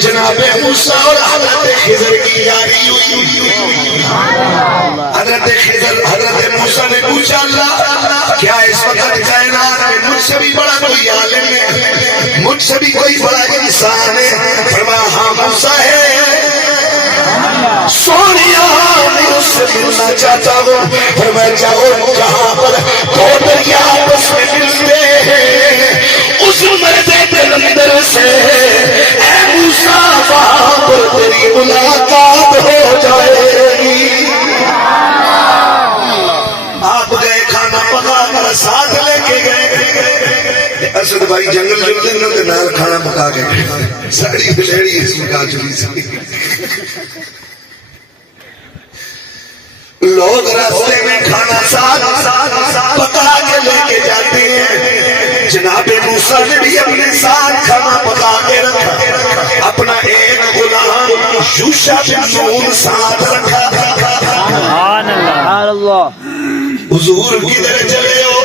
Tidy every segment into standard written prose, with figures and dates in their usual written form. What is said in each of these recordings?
جناب موسیٰ اور حضرت خضر کی یاری ہوئی. حضرت خضر حضرت موسیٰ نے پوچھا اللہ کیا اس وقت کائنات میں مجھ سے بھی بڑا کوئی عالم ہے, مجھ سے بھی کوئی بڑا انسان ہے؟ فرمایا ہاں موسیٰ ہے. سونیا میں اس سے ملنا چاہتا ہوں. فرمایا جاؤ جہاں پر دو دریا آپس میں ملتے ہیں اس مرد جلندر سے اے موسیٰ وہاں پر تیری ملاقات ہو جائے گی. آپ گئے کھانا پکا کر ساتھ لے کے گئے. اسد بھائی جنگل جلدے نہ تے نال کھانا پکا کے گئے. ساڑی بلیڑی اس میں کاجوری سی. لوگ راستے میں کھانا ساتھ پکا کے لے کے جاتے ہیں. جناب موسیٰ نے بھی اپنے ساتھ کھانا پکا کے رکھا. اپنا ایک غلام یوشع بن نون ساتھ رکھا. سبحان اللہ. حضور کدھر چلے ہو؟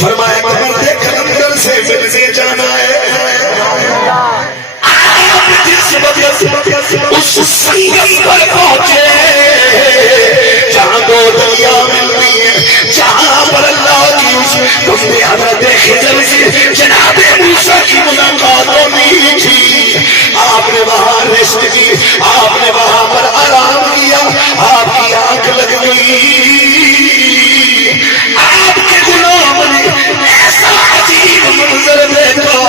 فرمایا مرد کلندر سے ملنے جانا ہے. آپ جس وقت اس سنگم پر پہنچے جہاں دو دریا ملتی ہیں, جہاں پر اللہ کی اس نے حضرت خضر سے جناب موسیٰ کی ملاقات ہونی تھی. آپ نے وہاں ریسٹ کی, آپ نے وہاں پر آرام کیا. آپ کی آنکھ لگ گئی. آپ کے غلام نے ایسا عجیب منظر دیکھا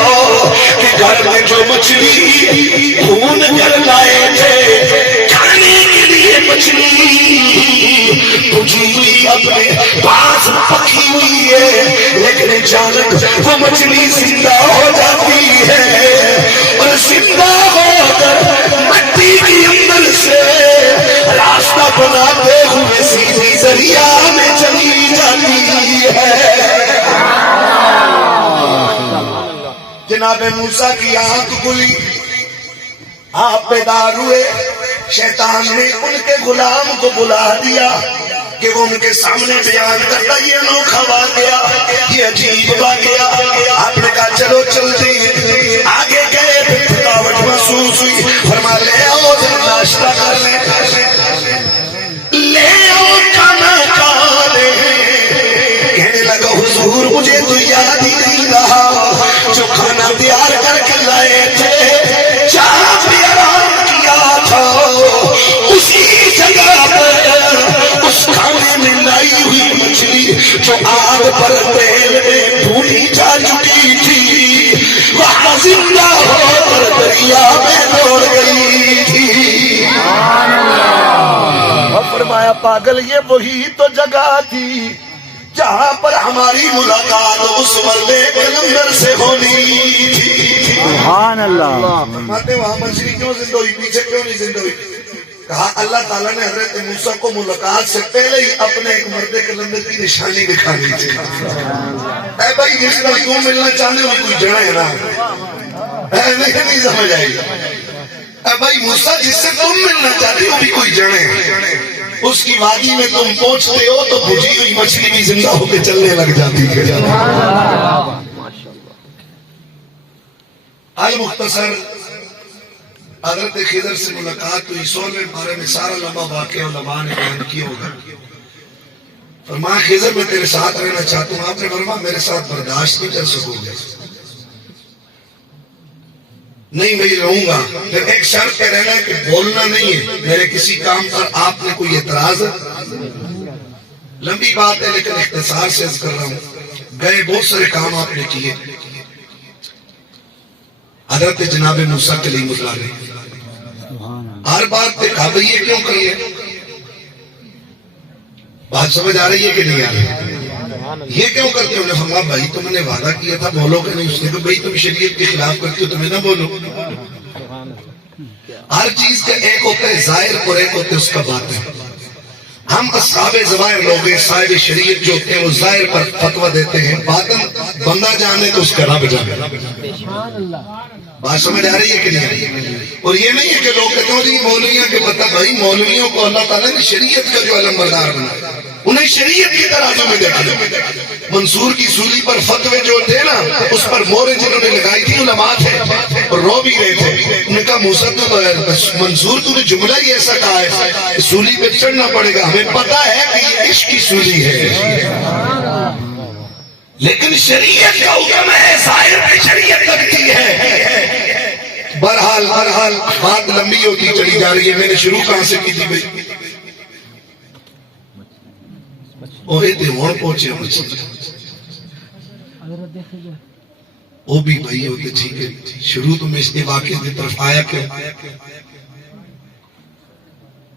کہ گھر میں جو مچھلی بھون کر لائے تھے کھانے کے لیے مچھلی بجھی ہوئی اپنے پاس پکی ہوئی ہے, لیکن اچانک وہ مچھلی زندہ ہو جاتی ہے اور زندہ ہو کر مٹی کے اندر سے راستہ بناتے ہوئے سیدھی دریا میں چلی جاتی ہے. جناب موسیٰ کی آنکھ کھلی, آپ بیدار ہوئے. شیطان نے ان کے غلام کو بلا دیا کہ وہ ان کے سامنے بیان کرتا یہ انوکھا واقعہ, یہ عجیب واقعہ. آپ نے کہا چلو چلتے ہیں. آگے گئے پھر تھکاوٹ محسوس ہوئی. فرما لے آؤ ناشتہ کر لیں, لے آؤ کھانا کھا لیں. کہنے لگا حضور مجھے تو یاد ہی نہیں رہا جو کھانا تیار کر کے لائے تھے, جہاں بھی آرام کیا تھا اسی جگہ پر اس کھانے میں لائی ہوئی مچھلی جو آگ پر تیل میں بھونی جا چکی تھی وہاں زندہ ہو کر دریا میں دوڑ گئی تھی. اور فرمایا پاگل یہ وہی تو جگہ تھی جہاں پر ہماری ملاقات اس مرد کلندر سے ہونی تھی. سبحان اللہ. فرماتے وہاں مچھلی کیوں زندہ ہوئی, پیچھے کیوں نہیں زندہ ہوئی؟ کہا اللہ تعالیٰ نے حضرت موسیٰ کو ملاقات سے پہلے ہی اپنے ایک مرد کلندر کی نشانی دکھا دی تھی. اے بھائی جس کا تم ملنا چاہنے وہ کوئی جڑا ہے نا, نہیں سمجھ آئی. اے بھائی موسیٰ جس سے تم ملنا چاہتے وہ بھی کوئی جڑے ہیں. اس کی وادی میں تم پہنچتے ہو تو بجھی ہوئی مچھلی بھی زندہ ہو کے چلنے لگ جاتی ہے. المختصر حضرت خضر سے ملاقات ہوئی. 16ویں پارے میں سارا لمبا واقعہ علماء نے بیان کیا ہوگا. فرمایا خضر میں تیرے ساتھ رہنا چاہتا ہوں. آپ نے فرمایا میرے ساتھ برداشت نہیں کر سکو گے. نہیں میں رہوں گا. پھر ایک شرط پہ رہنا ہے کہ بولنا نہیں ہے. میرے کسی کام پر آپ نے کوئی اعتراض, لمبی بات ہے لیکن اختصار سے عرض کر رہا ہوں. گئے بہت سارے کام آپ نے کیے. حضرت جناب موسیٰ کے لیے مطلع رہے. ہر بات پہ کہا بھئی یہ کیوں کریے؟ بات سمجھ آ رہی ہے کہ نہیں آ رہی؟ یہ کیوں کرتے ہو؟ نے فرمایا بھائی تم نے وعدہ کیا تھا بولو کہ نہیں. اس نے کہا بھئی تم شریعت کے خلاف کرتے ہو تمہیں نہ بولو. ہر چیز کا ایک ہوتا ہے ظاہر اور ایک ہوتا ہے اس کا باطن. ہم اصحاب ظواہر لوگ ہیں, صاحب شریعت جو ہوتے ہیں وہ ظاہر پر فتویٰ دیتے ہیں, باطن بندہ جانے تو اس کا رب جانے. بات سمجھ آ رہی ہے کہ نہیں آ رہی ہے؟ اور یہ نہیں ہے کہ لوگ کہتے ہیں جی مولویوں کے پتہ, بھائی مولویوں کو اللہ تعالیٰ نے شریعت کا جو علم بردار بنا. انہیں شریعت کی ترازو میں دیکھیں. منصور کی سولی پر فتوے جو تھے نا اس پر مورے جنہوں نے لگائی تھی علماء تھے اور رو بھی رہے تھے. انہوں نے کہا موسیٰ منصور تو نے جملہ ہی ایسا کہا ہے سولی پہ چڑھنا پڑے گا, ہمیں پتا ہے کہ یہ عشق کی سولی ہے لیکن شریعت کا حکم ہے, ظاہر پہ شریعت لگتی ہے. بہرحال بات لمبی ہوتی چلی جا رہی ہے. میں نے شروع کہاں سے کی تھی بھائی؟ اوہے تے ہون پہنچے وہ بھی بھائی ہوتے ٹھیک ہے. شروع تو میں اس کے واقعے کی طرف آیا کہ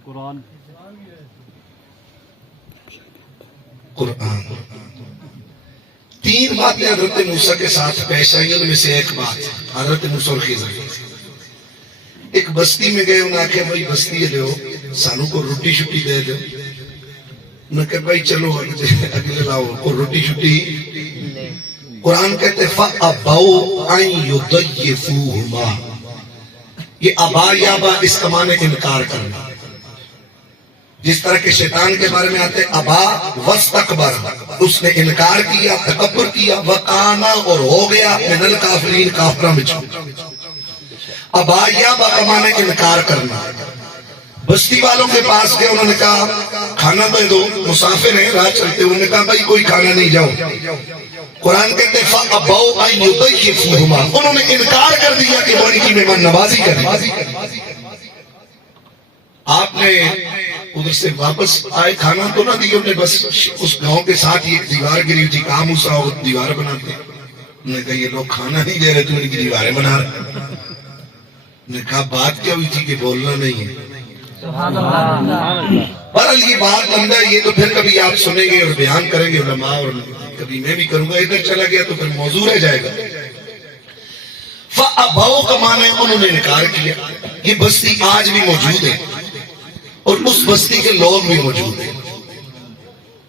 قرآن تین باتیں حضرت موسیٰ کے ساتھ پیش آئی. ان میں سے ایک بات حضرت موسیٰ اور خضر ایک بستی میں گئے. انہوں نے کہا بھائی بستی لو سانو کو روٹی شٹی دے دو. انہوں نے کہا بھائی چلو اگلے لاؤ کو روٹی شٹی. قرآن کہتے فَأَبَوْا أَن يُضَيِّفُوهُمَا, یہ ابا یا با اس کا معنی انکار کرنا. جس طرح کے شیطان کے بارے میں آتے ابا واستکبر, اس نے انکار کیا تکبر کیا. وکانا اور ہو گیا من الکافرین کافروں میں. ابا یا با کا معنی انکار کرنا. بستی والوں کے پاس گئے, انہوں نے کہا کھانا دے دو, مسافر ہیں راہ چلتے. انہوں نے کہا بھائی کوئی کھانا نہیں, جاؤ. قرآن کہتے فَأَبَوْا أَن يُضَيِّفُوهُمَا, انہوں نے انکار کر دیا کہ وہ ان کی مہمان نوازی کریں. آپ نے ادھر سے واپس آئے, کھانا تو نہ دیا, انہیں بس اس گاؤں کے ساتھ ہی ایک دیوار گری تھی. کہاں موسیٰ ہو دیوار بناتے. انہوں نے کہا یہ لوگ کھانا نہیں دے رہے تو ان کی دیواریں بنا رہے. انہوں نے کہا بات کیا ہوئی تھی کہ بولنا نہیں ہے. بہرحال یہ بات اندر, یہ تو پھر کبھی آپ سنیں گے اور بیان کریں گے علماء, اور کبھی میں بھی کروں گا. ادھر چلا گیا تو پھر موضوع رہ جائے گا. فَأَبَوْا کا معنی انہوں نے انکار کیا. یہ بستی آج بھی موجود ہے اور اس بستی کے لوگ بھی موجود ہیں.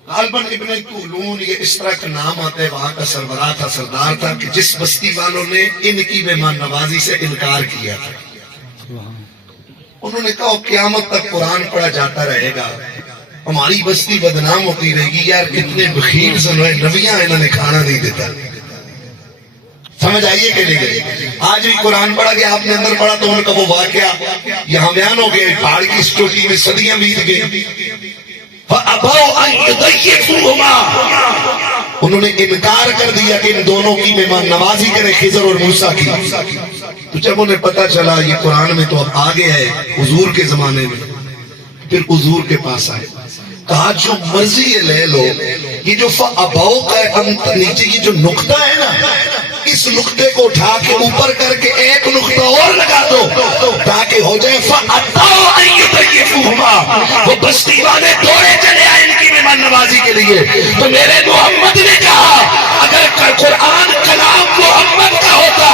غالباً ابن طولون یہ اس طرح کا نام آتا ہے, وہاں کا سربراہ تھا, سردار تھا, کہ جس بستی والوں نے ان کی مہمان نوازی سے انکار کیا تھا. انہوں نے کہا قیامت تک قرآن پڑھا جاتا رہے گا, ہماری بستی بدنام ہوتی رہے گی. یار کتنے بخیل سنوائے, نبیاں انہوں نے کھانا نہیں دیتا. سمجھ آئیے کہ نہیں گئی؟ آج بھی قرآن پڑھا گیا, آپ نے اندر پڑھا تو ان کا وہ واقعہ یہاں بیان ہو گیا. پہاڑ کی اس چوٹی میں صدیاں بیت گئی. فَأَبَوْا أَن يُضَيِّفُوهُمَا, انہوں نے انکار کر دیا کہ ان دونوں کی مہمان نوازی کرے, خضر اور موسیٰ کی. تو جب انہیں پتا چلا یہ قرآن میں تو اب آگے ہے حضور کے زمانے میں, پھر حضور کے پاس آئے, کہا جو مرضی یہ لے لو. یہ جو فَأَبَوْا کا نیچے یہ جو نقطہ ہے نا, اس نقطے کو اٹھا کے اوپر کر کے ایک نقطہ اور لگا دو تاکہ ہو جائے فَأَبَوْا أَن يُضَيِّفُوهُمَا. وہ بستی والے دوڑے چلے آئے ان کی مہمان نوازی کے لیے. تو میرے محمد نے کہا اگر قرآن کلام محمد کا ہوتا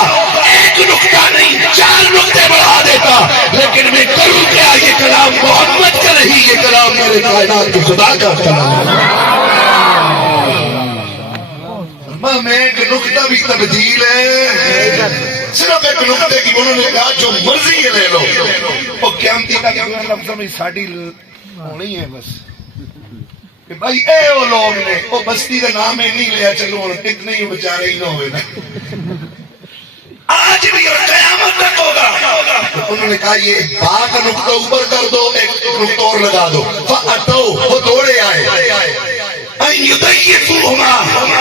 ایک نقطہ نہیں 4 نقطے بڑھا دیتا, لیکن میں کروں کیا, یہ کلام محمد کا نہیں, یہ کلام میرے کائنات کے خدا کا کلام ہے. میں ایک نقطہ بھی تبدیل ہے, صرف ایک نقطے کی. انہوں نے کہا جو مرضی یہ لے لو. وہ قیامتی تک لفظوں میں ساڑھی ہونی ہے بس کہ بھائی اے وہ لوگ نے وہ بستی کا نام ہی نہیں لیا, چلو اور ٹک نہیں بچارے ہی نہ ہوئے نا. آج بھی اور قیامت تک ہوگا. انہوں نے کہا یہ با کا نقطہ اوپر کر دو, ایک نقطہ اور لگا دو. فَأَتَوْا, وہ دوڑے آئے. أَن يُضَيِّفُوهُمَا,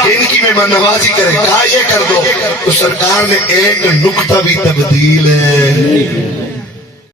ان کی مہمان نوازی کریں. کہا یہ کر دو. تو سرکار نے ایک نقطہ بھی تبدیل ہے.